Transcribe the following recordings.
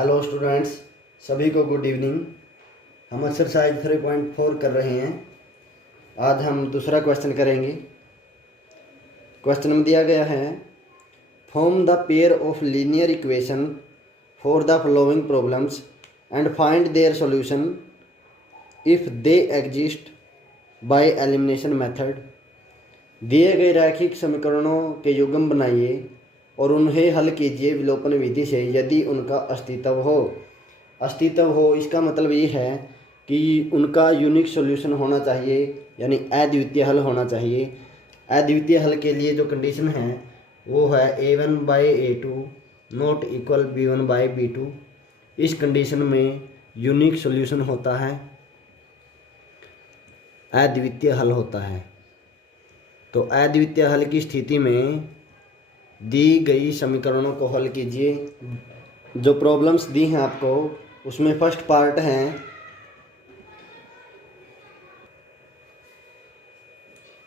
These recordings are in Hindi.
हेलो स्टूडेंट्स, सभी को गुड इवनिंग। हम एक्सरसाइज 3.4 कर रहे हैं। आज हम दूसरा क्वेश्चन करेंगे। क्वेश्चन में दिया गया है, form the pair of linear equation for the following problems and find their solution if they exist by elimination method. दिए गए रैखिक समीकरणों के युग्म बनाइए और उन्हें हल कीजिए विलोपन विधि से यदि उनका अस्तित्व हो। अस्तित्व हो इसका मतलब ये है कि उनका यूनिक सॉल्यूशन होना चाहिए, यानी अद्वितीय हल होना चाहिए। अद्वितीय हल के लिए जो कंडीशन है वो है a1/a2 नॉट इक्वल b1/b2। इस कंडीशन में यूनिक सॉल्यूशन होता है, अद्वितीय हल होता है। तो अद्वितीय हल की स्थिति में दी गई समीकरणों को हल कीजिए। जो प्रॉब्लम्स दी हैं आपको, उसमें फर्स्ट पार्ट है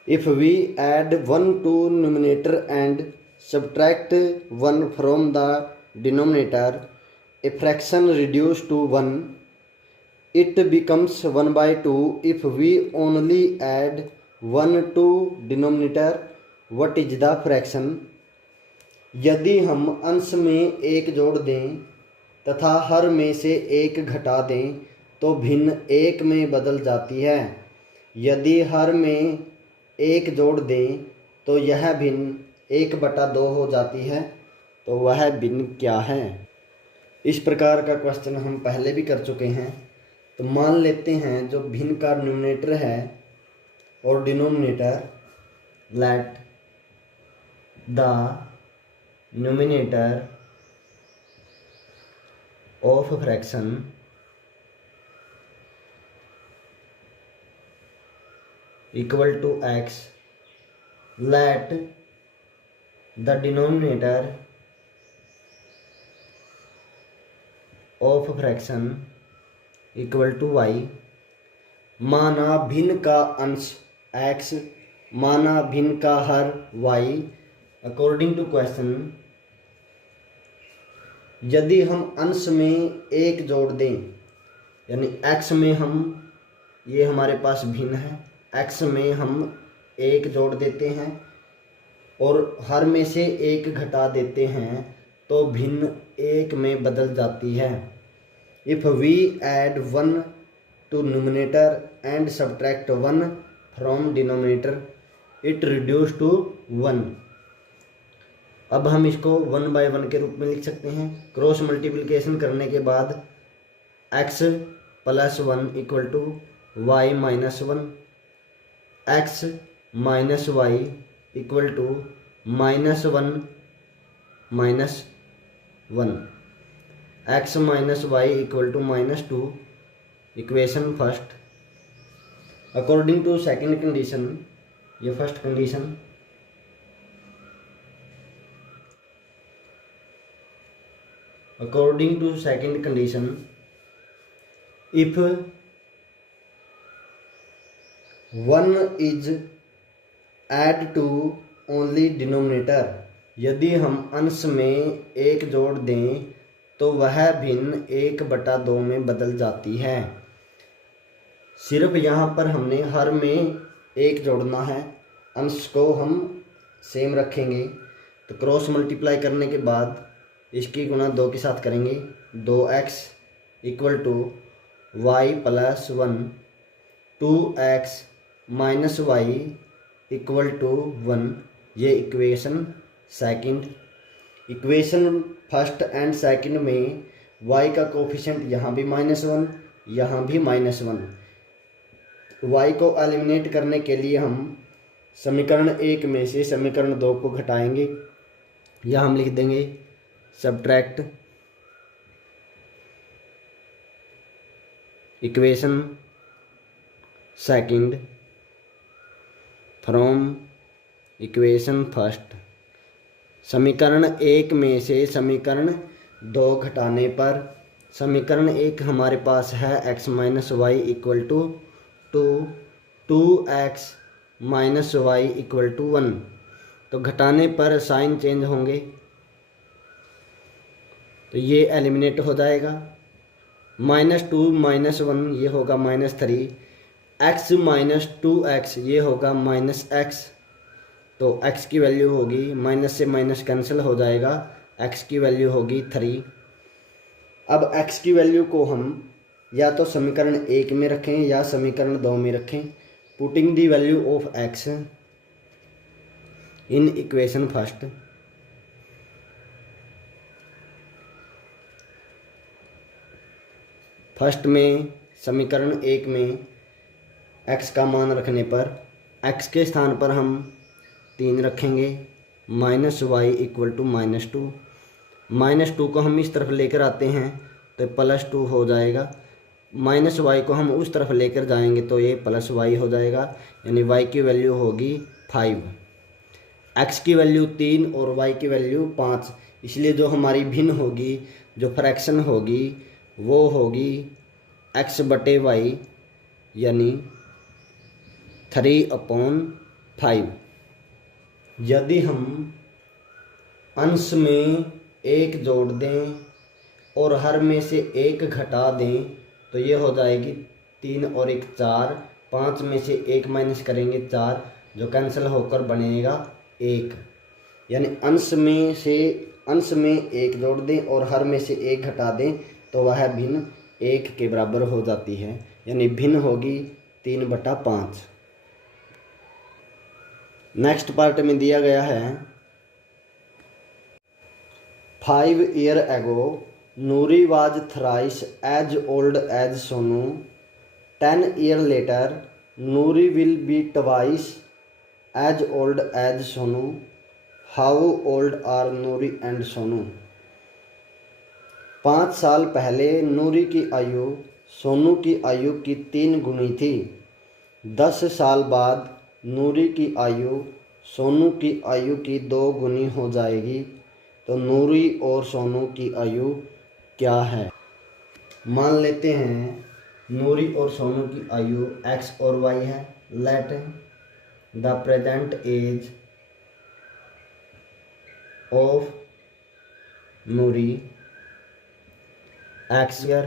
if we add 1 to numerator and subtract 1 from the denominator, a fraction reduce to 1, it becomes 1/2 if we only add 1 to denominator. what is the fraction? यदि हम अंश में एक जोड़ दें तथा हर में से एक घटा दें तो भिन्न एक में बदल जाती है। यदि हर में एक जोड़ दें तो यह भिन्न 1/2 हो जाती है। तो वह भिन्न क्या है? इस प्रकार का क्वेश्चन हम पहले भी कर चुके हैं। तो मान लेते हैं जो भिन्न का न्यूमरेटर है और denominator, let the numerator of fraction equal to x, let the denominator of fraction equal to y। माना भिन्न का अंश x, माना भिन्न का हर y। अकॉर्डिंग टू क्वेश्चन, यदि हम अंश में एक जोड़ दें, यानी x में हम, ये हमारे पास भिन्न है, x में हम एक जोड़ देते हैं और हर में से एक घटा देते हैं तो भिन्न एक में बदल जाती है। If we add 1 to numerator and subtract 1 from denominator, it reduces to 1. अब हम इसको 1/1 के रूप में लिख सकते हैं। क्रॉस मल्टीप्लिकेशन करने के बाद x + 1 equal to y - 1, x minus y equal to -1 - 1, x minus y equal to -2। Equation first. According to second condition, ये first condition, according to second condition, if 1 is add to only denominator, यदि हम अंश में एक जोड़ दें तो वह भिन्न 1/2 में बदल जाती है। सिर्फ यहाँ पर हमने हर में एक जोड़ना है, अंश को हम सेम रखेंगे। तो क्रॉस मल्टीप्लाई करने के बाद इसकी गुणा 2 के साथ करेंगे। 2x equal to y + 1, 2x minus y equal to 1। ये equation second. Equation first and second में y का कोफिशिएंट यहाँ भी -1, यहाँ भी -1। y को एलिमिनेट करने के लिए हम समीकरण 1 में से समीकरण 2 को घटाएंगे। यहाँ हम लिख देंगे subtract equation second from equation first. समीकरण 1 में से समीकरण 2 घटाने पर समीकरण 1 हमारे पास है x - y equal to 2, 2x minus y equal to 1। तो घटाने पर साइन चेंज होंगे। तो ये एलिमिनेट हो जाएगा। -2 -1 ये होगा -3, x -2x ये होगा -x। तो x की वैल्यू होगी, माइनस से माइनस कैंसिल हो जाएगा, x की वैल्यू होगी 3। अब x की वैल्यू को हम या तो समीकरण 1 में रखें या समीकरण 2 में रखें। Putting the value of x in equation first. First में समीकरण 1 में x का मान रखने पर x के स्थान पर हम 3 रखेंगे, -y = -2। -2 को हम इस तरफ लेकर आते हैं तो +2 हो जाएगा। -y को हम उस तरफ लेकर जाएंगे तो ये +y हो जाएगा, यानी y की वैल्यू होगी 5, x की वैल्यू 3 और y की वैल्यू 5। इसलिए जो हमारी भिन्न होगी, जो फ्रैक्शन होगी, वो होगी x/y यानी 3/5। यदि हम अंश में 1 जोड़ दें और हर में से 1 घटा दें तो ये हो जाएगी 3 और 1 4, 5 में से 1 माइनस करेंगे 4, जो कैंसिल होकर बनेगा 1। यानी अंश में 1 जोड़ दें और हर में से 1 घटा दें तो वह भिन्न 1 के बराबर हो जाती है, यानी भिन्न होगी 3/5। नेक्स्ट पार्ट में दिया गया है 5 years ago Nuri was thrice as old as Sonu. 10 years later Nuri will be twice as old as Sonu. How old are Nuri and Sonu? 5 साल पहले नूरी की आयु सोनू की आयु की 3 गुनी थी। 10 साल बाद नूरी की आयु सोनू की आयु की 2 गुनी हो जाएगी। तो नूरी और सोनू की आयु क्या है? मान लेते हैं नूरी और सोनू की आयु x और y है। Let the present age of Nuri x year,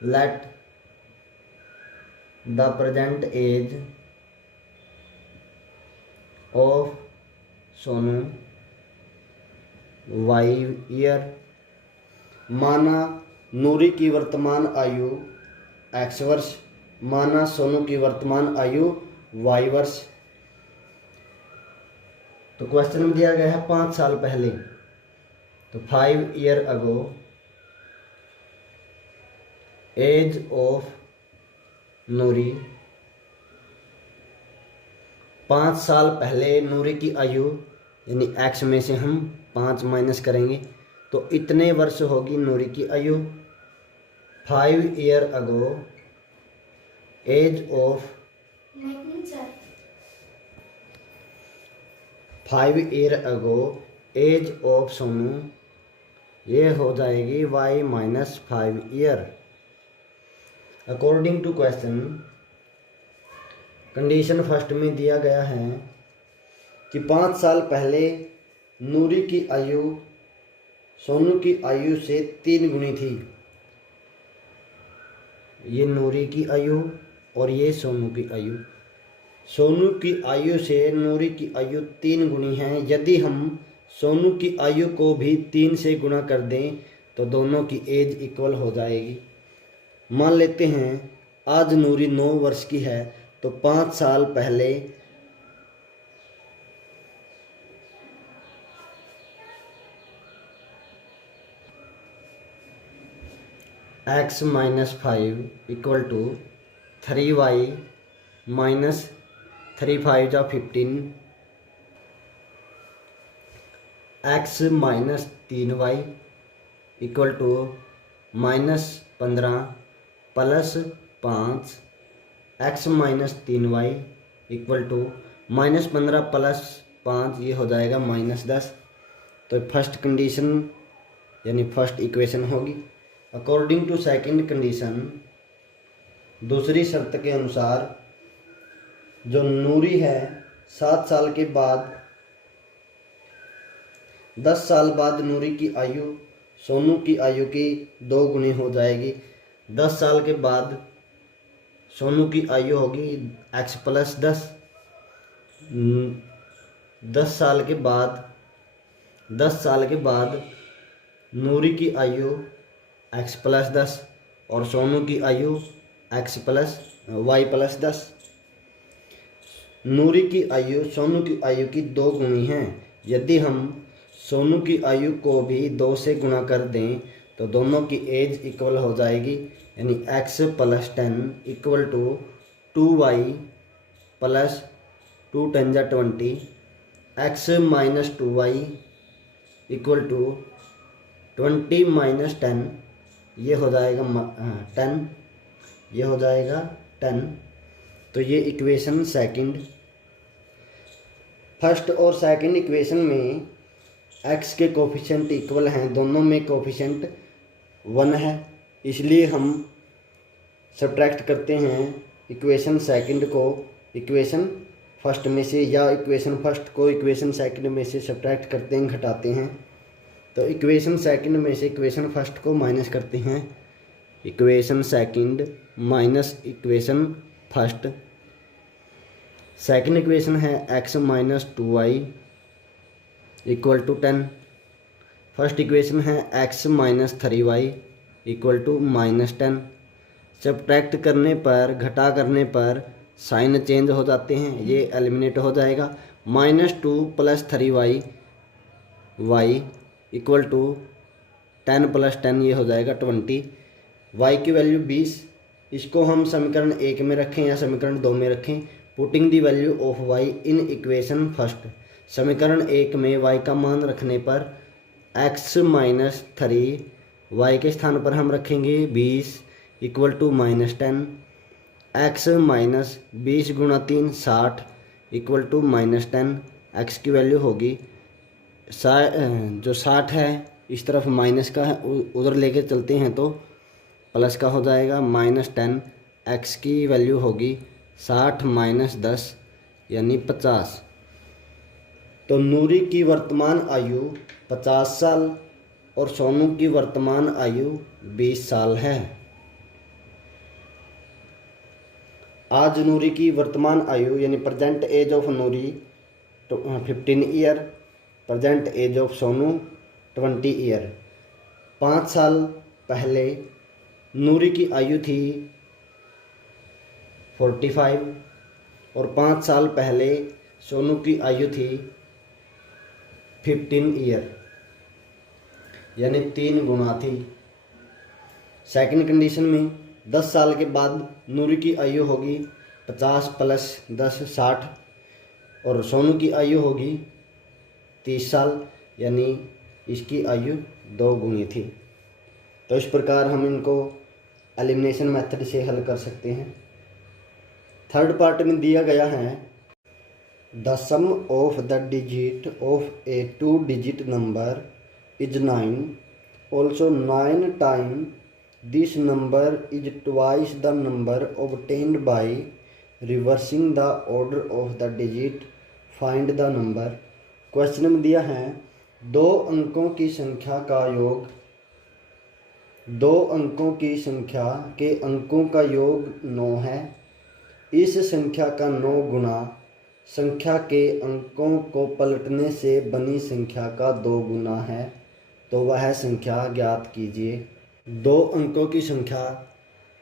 let the present age of Sonu y year. माना नूरी की वर्तमान आयु x वर्ष, माना सोनू की वर्तमान आयु y वर्ष। तो क्वेश्चन में दिया गया है 5 साल पहले, तो 5 years ago एज ऑफ नूरी। 5 साल पहले नूरी की आयु, यानी x में से हम 5 माइनस करेंगे तो इतने वर्ष होगी नूरी की आयु। 5 years ago age of 5 years ago age of Sonu, ये हो जाएगी y - 5 years। According to question condition first में दिया गया है कि 5 साल पहले नूरी की आयु सोनू की आयु से 3 गुनी थी। ये नूरी की आयु और ये सोनू की आयु। सोनू की आयु से नूरी की आयु 3 गुनी है। यदि हम सोनू की आयु को भी 3 से गुणा कर दें तो दोनों की एज इक्वल हो जाएगी। मान लेते हैं आज नूरी 9 वर्ष की है, तो 5 साल पहले x - 5 = 3y - 3 5 = 15, x - 3y = -15 + 5, x - 3y = -15 + 5, ये हो जाएगा -10। तो फर्स्ट कंडीशन यानी फर्स्ट इक्वेशन होगी। अकॉर्डिंग टू सेकंड कंडीशन, दूसरी शर्त के अनुसार जो नूरी है 7 साल के बाद 10 साल बाद नूरी की आयु सोनू की आयु की 2 गुनी हो जाएगी। 10 साल के बाद सोनू की आयु होगी x प्लस 10। 10 साल के बाद 10 साल के बाद नूरी की आयु x प्लस 10 और सोनू की आयु x प्लस y प्लस 10। नूरी की आयु सोनू की आयु की 2 गुनी है। यदि हम सोनू की आयु को भी 2 से गुणा कर दें तो दोनों की एज इक्वल हो जाएगी, यानी x plus 10 equal to 2y plus 2 10 जा 20, x minus 2y equal to 20 minus 10, ये हो जाएगा 10, ये हो जाएगा 10। तो ये इक्वेशन सेकंड। फर्स्ट और सेकंड इक्वेशन में x के कोफिशिएंट इक्वल हैं, दोनों में कोफिशिएंट 1 है, इसलिए हम सब्ट्रैक्ट करते हैं इक्वेशन सेकंड को इक्वेशन फर्स्ट में से, या इक्वेशन फर्स्ट को इक्वेशन सेकंड में से सब्ट्रैक्ट करते हैं, घटाते हैं। तो इक्वेशन सेकंड में से इक्वेशन फर्स्ट को माइनस करते हैं, equation second minus equation first. Second equation है x minus 2y equal to 10। First equation है x minus 3y equal to minus 10। Subtract करने पर, घटा करने पर साइन चेंज हो जाते हैं, ये एलिमिनेट हो जाएगा। -2 plus 3y y equal to 10 plus 10, ये हो जाएगा 20। y की वैल्यू 20, इसको हम समीकरण 1 में रखें या समीकरण 2 में रखें। Putting the value of y in equation first, समीकरण 1 में y का मान रखने पर x माइनस 3 y के स्थान पर हम रखेंगे 20 equal to minus 10। x minus 20 गुणा 3 60 इक्वल टू माइनस 10। x की वैल्यू होगी जो 60 है इस तरफ माइनस का है, उधर लेके चलते हैं तो प्लस का हो जाएगा, -10। x की वैल्यू होगी 60 माइनस 10 यानी 50। तो नूरी की वर्तमान आयु 50 साल और सोनू की वर्तमान आयु 20 साल है। आज नूरी की वर्तमान आयु यानी present age of Nuri 15 year, present age of Sonu 20 year. 5 साल पहले नूरी की आयु थी 45 और 5 साल पहले सोनू की आयु थी 15 ईयर, यानी 3 गुना थी। सेकंड कंडीशन में 10 साल के बाद नूरी की आयु होगी 50 प्लस 10 60 और सोनू की आयु होगी 30 साल, यानी इसकी आयु 2 गुनी थी। तो इस प्रकार हम इनको एलिमिनेशन मेथड से हल कर सकते हैं। थर्ड पार्ट में दिया गया है the sum of the digit of a 2 digit number is 9, also 9 time this number is twice the number obtained by reversing the order of the digit, find the number. Question में दिया है 2 अंकों की संख्या का योग, 2 अंकों की संख्या के अंकों का योग 9 है। इस संख्या का 9 गुना संख्या के अंकों को पलटने से बनी संख्या का 2 गुना है, तो वह संख्या ज्ञात कीजिए। 2 अंकों की संख्या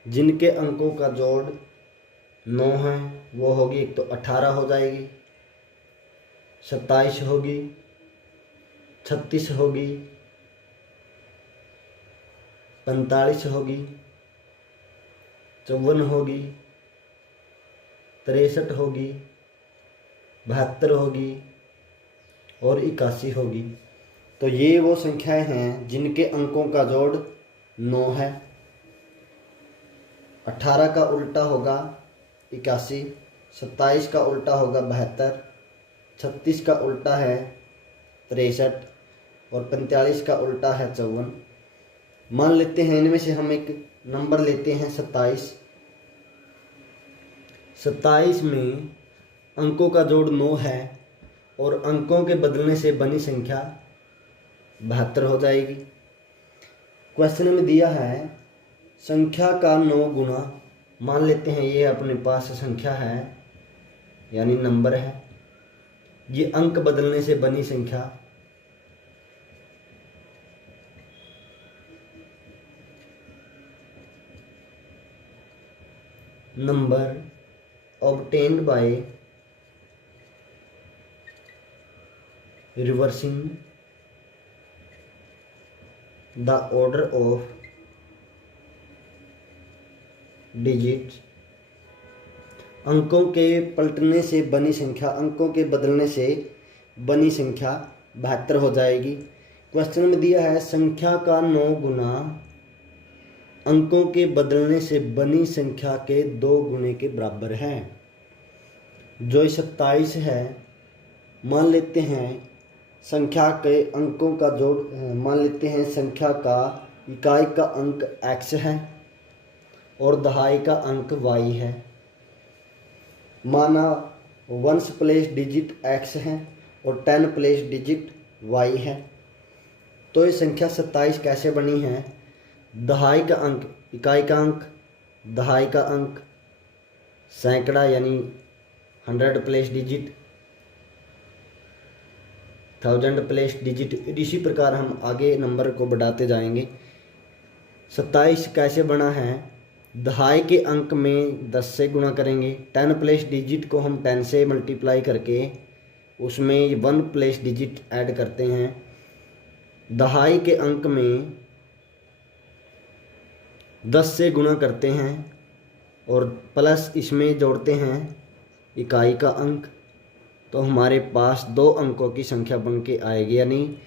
जिनके अंकों का जोड़ 9 है वो होगी, एक तो 18 हो जाएगी, 27 होगी, 36 होगी, 45 होगी, 54 होगी, 63 होगी, 72 होगी और 81 होगी। तो ये वो संख्याएं हैं जिनके अंकों का जोड़ 9 है। 18 का उल्टा होगा 81, 27 का उल्टा होगा 72, 36 का उल्टा है 63 और 45 का उल्टा है 54। मान लेते हैं इनमें से हम एक नंबर लेते हैं 27। 27 में अंकों का जोड़ 9 है और अंकों के बदलने से बनी संख्या 72 हो जाएगी। क्वेश्चन में दिया है संख्या का 9 गुना, मान लेते हैं ये अपने पास संख्या है यानी नंबर है, ये अंक बदलने से बनी संख्या, number obtained by reversing the order of digits, अंकों के पलटने से बनी संख्या, अंकों के बदलने से बनी संख्या 72 हो जाएगी। क्वेश्चन में दिया है संख्या का 9 गुना अंकों के बदलने से बनी संख्या के 2 गुने के बराबर है। जो 27 है, मान लेते हैं संख्या के अंकों का जोड़, मान लेते हैं संख्या का इकाई का अंक x है और दहाई का अंक y है। माना 1 प्लेस डिजिट x है और 10 प्लेस डिजिट y है। तो ये संख्या 27 कैसे बनी है? दहाई का अंक, इकाई का अंक, दहाई का अंक, सैकड़ा यानी 100 प्लेस डिजिट, 1000 प्लेस डिजिट, इसी प्रकार हम आगे नंबर को बढ़ाते जाएंगे। 27 कैसे बना है? दहाई के अंक में 10 से गुणा करेंगे, 10 प्लेस डिजिट को हम 10 से मल्टीप्लाई करके उसमें 1 प्लेस डिजिट ऐड करते हैं। दहाई के अंक में 10 से गुणा करते हैं और प्लस इसमें जोड़ते हैं इकाई का अंक, तो हमारे पास 2 अंकों की संख्या बन के आएगी, यानी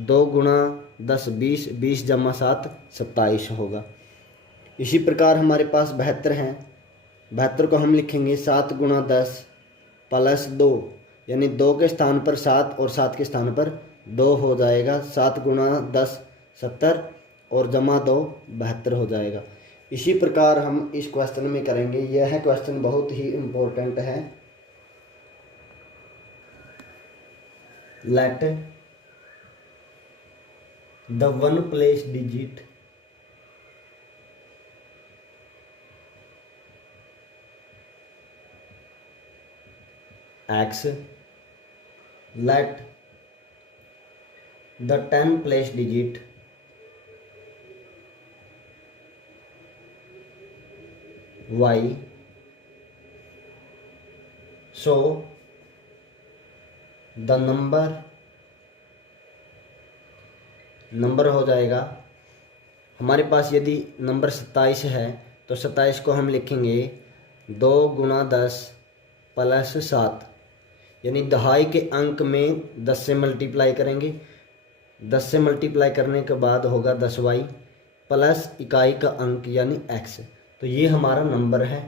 2 गुणा 10 20, 20 जमा 7 27 होगा। इसी प्रकार हमारे पास 72 हैं। 72 को हम लिखेंगे 7 गुणा 10 प्लस 2, यानी 2 के स्थान पर 7 और 7 के स्थान पर 2 हो जाएगा। 7 गुणा 10 70 और जमा 2 72 हो जाएगा। इसी प्रकार हम इस क्वेश्चन में करेंगे। यह क्वेश्चन बहुत ही इम्पोर्टेंट है। Let the 1 place digit x, let the 10 place digit y, so the number हो जाएगा हमारे पास। यदि नंबर 27 है तो 27 को हम लिखेंगे 2 गुणा 10 प्लस 7, यानी दहाई के अंक में 10 से मल्टीप्लाई करेंगे। 10 से मल्टीप्लाई करने के बाद होगा 10y प्लस इकाई का अंक यानी x। तो ये हमारा नंबर है।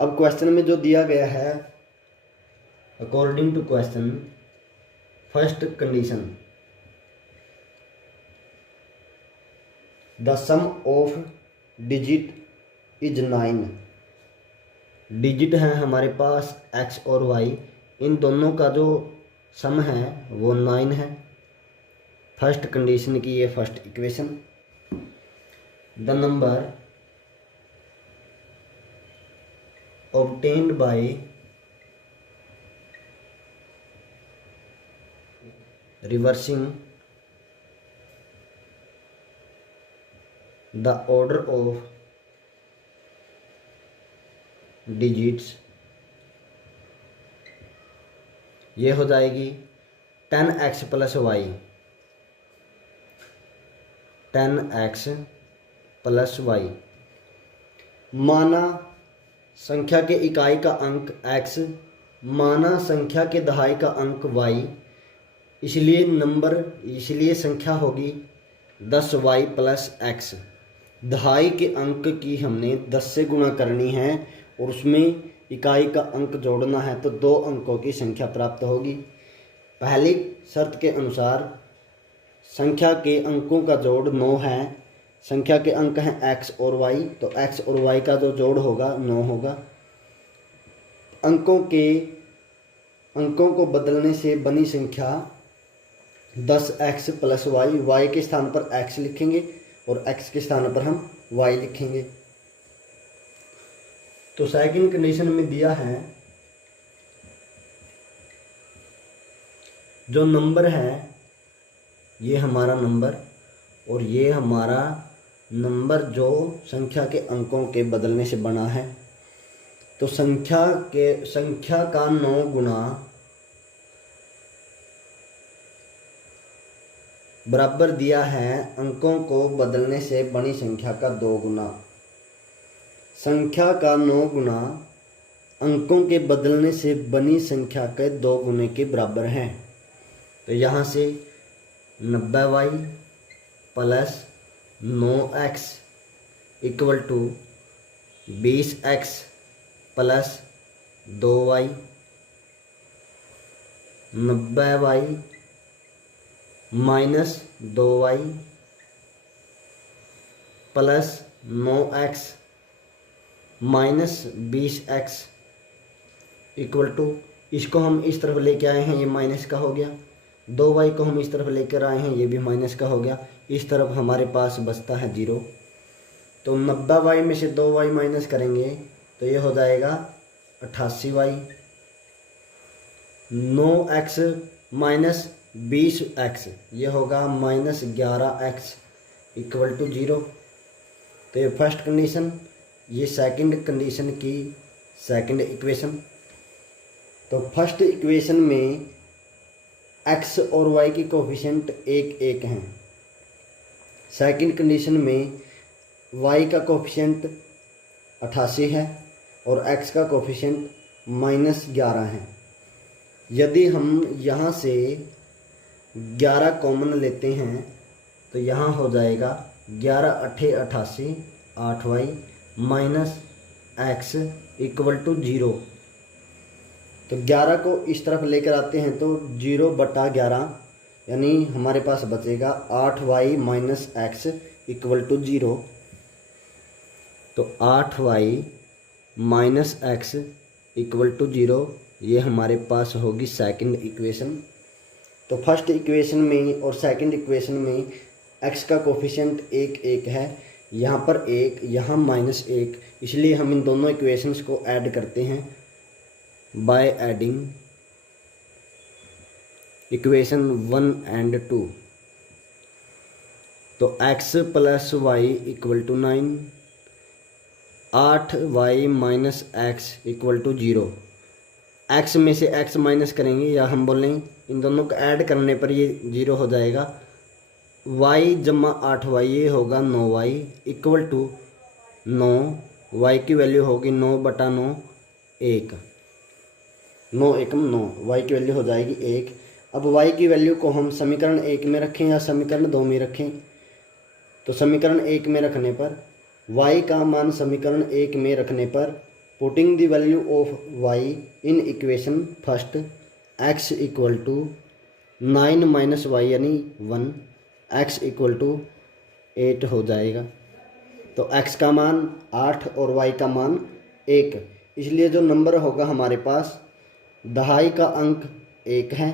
अब क्वेश्चन में जो दिया गया है, according to question, first condition, the sum of digit is 9। Digit हैं हमारे पास x और y, इन दोनों का जो सम है वो 9 है। फर्स्ट कंडीशन की ये first equation. The number obtained by reversing the order of digits, ये हो जाएगी 10x plus Y, 10x plus Y. माना संख्या के इकाई का अंक x, माना संख्या के दहाई का अंक y, इसलिए संख्या होगी 10y प्लस x। दहाई के अंक की हमने 10 से गुणा करनी है और उसमें इकाई का अंक जोड़ना है, तो 2 अंकों की संख्या प्राप्त होगी। पहली शर्त के अनुसार संख्या के अंकों का जोड़ 9 है। संख्या के अंक हैं x और y, तो x और y का जो जोड़ होगा 9 होगा। अंकों को बदलने से बनी संख्या 10x प्लस वाई, वाई के स्थान पर x लिखेंगे और x के स्थान पर हम y लिखेंगे। तो सेकंड कंडीशन में दिया है जो नंबर है ये हमारा नंबर और ये हमारा नंबर जो संख्या के अंकों के बदलने से बना है। तो संख्या का 9 गुना बराबर दिया है अंकों को बदलने से बनी संख्या का 2 गुना। संख्या का 9 गुना अंकों के बदलने से बनी संख्या के 2 गुने के बराबर है। तो यहाँ से 90y plus 9x equal to 20x plus 2y, 90y minus 2y plus 9x minus 20x equal to, इसको हम इस तरफ लेके आए हैं, ये माइनस का हो गया। 2y को हम इस तरफ लेकर आए हैं, ये भी माइनस का हो गया। इस तरफ हमारे पास बचता है 0। तो 90y में से 2y माइनस करेंगे तो ये हो जाएगा 88y। 9x माइनस 20x ये होगा माइनस 11x इक्वल टू 0। तो ये फर्स्ट कंडीशन, ये सेकंड कंडीशन की सेकंड इक्वेशन। तो फर्स्ट इक्वेशन में x और y की कोफिशिएंट 1 हैं। सेकंड कंडीशन में y का कोफिशिएंट 88 है और x का कोफिशिएंट -11 है। यदि हम यहाँ से 11 कॉमन लेते हैं तो यहाँ हो जाएगा 11 8 88, 8y minus x equal to 0। तो 11 को इस तरफ लेकर आते हैं तो 0/11 यानी हमारे पास बचेगा 8y minus x equal to 0। तो 8y minus x equal to 0 ये हमारे पास होगी सेकंड इक्वेशन। तो फर्स्ट इक्वेशन में और सेकंड इक्वेशन में x का कोफिशिएंट 1 है, यहाँ पर 1, यहाँ -1, इसलिए हम इन दोनों इक्वेशंस को ऐड करते हैं बाय एडिंग इक्वेशन 1 एंड 2। तो x plus y equal to 9, 8y minus x equal to 0। x में से x माइनस करेंगे या हम बोलें इन दोनों को ऐड करने पर ये 0 हो जाएगा। y जमा 8y ये होगा 9y इक्वल टू 9, y की वैल्यू होगी 9/9, 1, 9 एकम 9, y की वैल्यू हो जाएगी 1। अब y की वैल्यू को हम समीकरण 1 में रखें या समीकरण 2 में रखें। तो समीकरण 1 में रखने पर y का मान समीकरण 1 में रखने पर putting the value of y in equation first, x equal to 9 minus y यानी 1, x इक्वल टू 8 हो जाएगा। तो x का मान 8 और y का मान 1, इसलिए जो नंबर होगा हमारे पास दहाई का अंक 1 है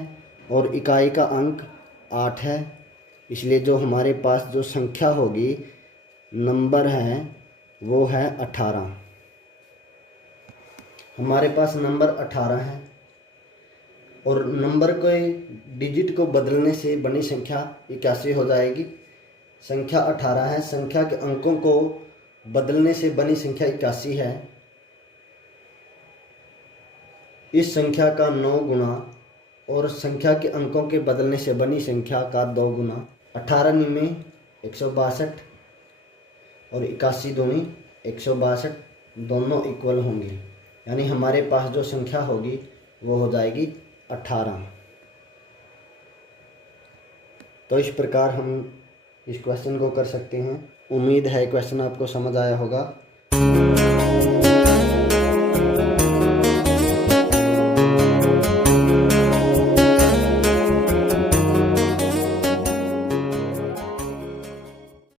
और इकाई का अंक 8 है, इसलिए जो हमारे पास जो संख्या होगी नंबर है वो है 18। हमारे पास नंबर 18 है और नंबर के डिजिट को बदलने से बनी संख्या 81 हो जाएगी। संख्या 18 है, संख्या के अंकों को बदलने से बनी संख्या 81 है। इस संख्या का 9 गुना और संख्या के अंकों के बदलने से बनी संख्या का 2 गुना। 18 में 162 और 81 दूनी 162 दोनों इक्वल होंगे, यानी हमारे पास जो संख्या होगी वो हो जाएगी 18। तो इस प्रकार हम इस क्वेश्चन को कर सकते हैं। उम्मीद है क्वेश्चन आपको समझ आया होगा।